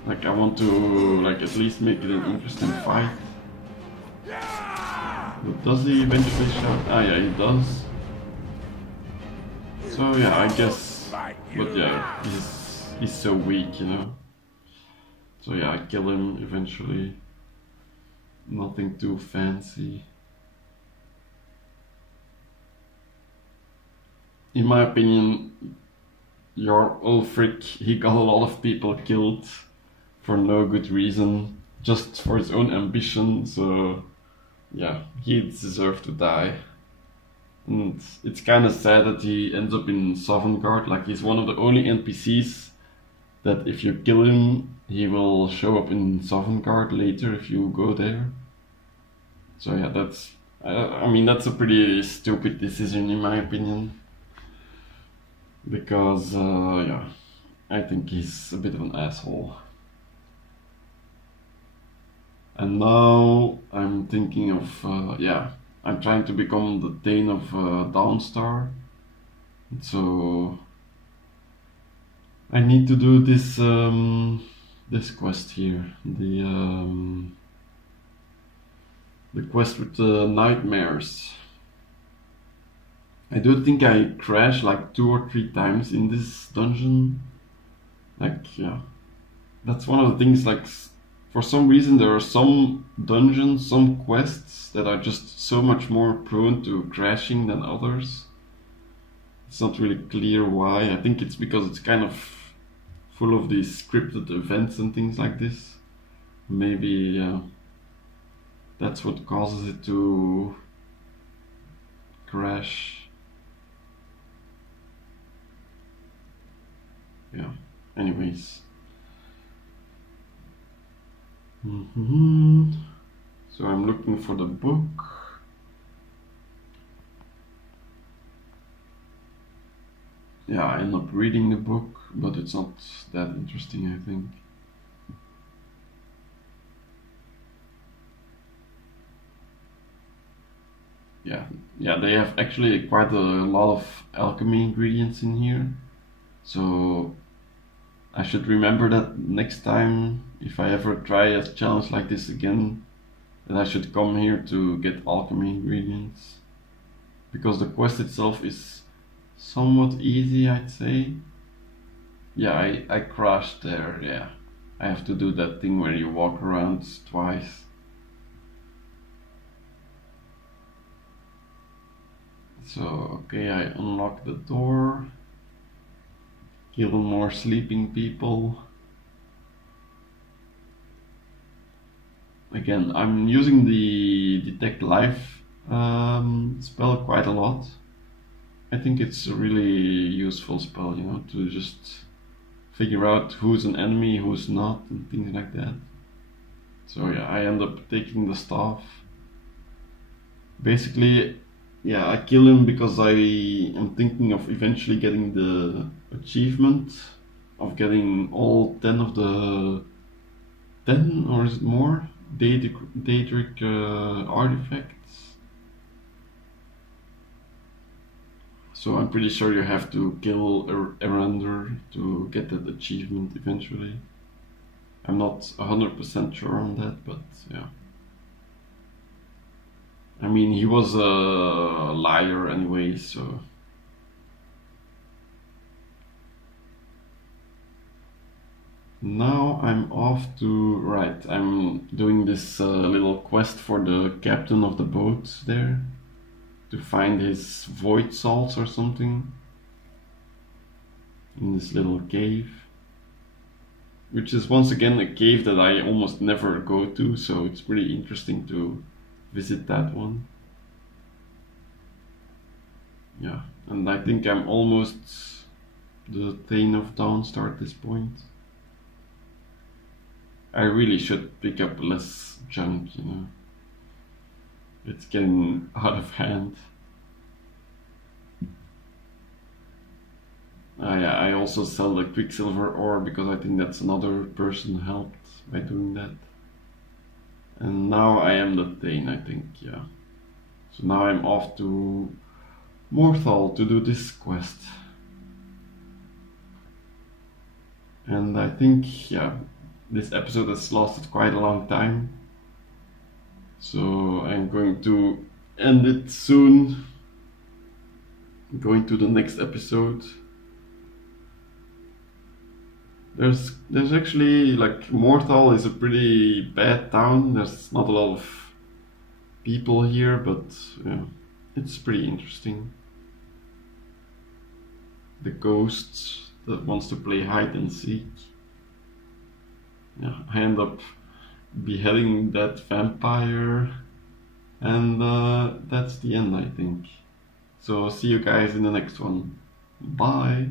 Like, I want to, like, at least make it an interesting fight. But does he eventually shout? Ah, yeah, he does. So yeah, I guess. But yeah, he's so weak, you know. So yeah, I kill him eventually. Nothing too fancy. In my opinion, your Ulfric, he got a lot of people killed for no good reason, just for his own ambition, so yeah, he deserved to die. And it's kind of sad that he ends up in Sovngarde. Like, he's one of the only NPCs that if you kill him, he will show up in Sovngarde later if you go there. So yeah, that's, I mean, that's a pretty stupid decision in my opinion. Because, yeah, I think he's a bit of an asshole. And now I'm thinking of, yeah, I'm trying to become the Thane of Dawnstar. So I need to do this this quest here, the quest with the nightmares. I do think I crashed like 2 or 3 times in this dungeon. Like, yeah, that's one of the things, like, for some reason there are some dungeons, some quests that are just so much more prone to crashing than others. It's not really clear why. I think it's because it's kind of full of these scripted events and things like this. Maybe that's what causes it to crash. Yeah, anyways. So I'm looking for the book. Yeah, I end up reading the book, but it's not that interesting, I think. Yeah, they have actually quite a lot of alchemy ingredients in here. So I should remember that next time, if I ever try a challenge like this again, that I should come here to get alchemy ingredients. Because the quest itself is somewhat easy, I'd say. Yeah, I crashed there, yeah. I have to do that thing where you walk around twice. So, okay, I unlock the door. Kill more sleeping people. Again, I'm using the detect life spell quite a lot. I think it's a really useful spell, you know, to just figure out who's an enemy, who's not, and things like that. So yeah, I end up taking the staff. Basically, yeah, I kill him because I am thinking of eventually getting the achievement of getting all 10 of the 10, or is it more, Daedric artifacts. So I'm pretty sure you have to kill Erander to get that achievement eventually. I'm not 100% sure on that, but yeah. I mean, he was a liar anyway, so... Now I'm off to... Right, I'm doing this little quest for the captain of the boat there. To find his void salts or something. In this little cave. Which is once again a cave that I almost never go to, so it's pretty interesting to visit that one. Yeah, and I think I'm almost the Thane of Dawnstar at this point. I really should pick up less junk, you know. It's getting out of hand. I also sell the Quicksilver ore because I think that's another person helped by doing that. And now I am the Thane, I think, yeah. So now I'm off to Morthal to do this quest. And I think, yeah, this episode has lasted quite a long time. So I'm going to end it soon. Going to the next episode. There's actually, like, Morthal is a pretty bad town. There's not a lot of people here, but yeah, it's pretty interesting. The ghost that wants to play hide and seek. Yeah, I end up beheading that vampire, and that's the end, I think. So see you guys in the next one. Bye!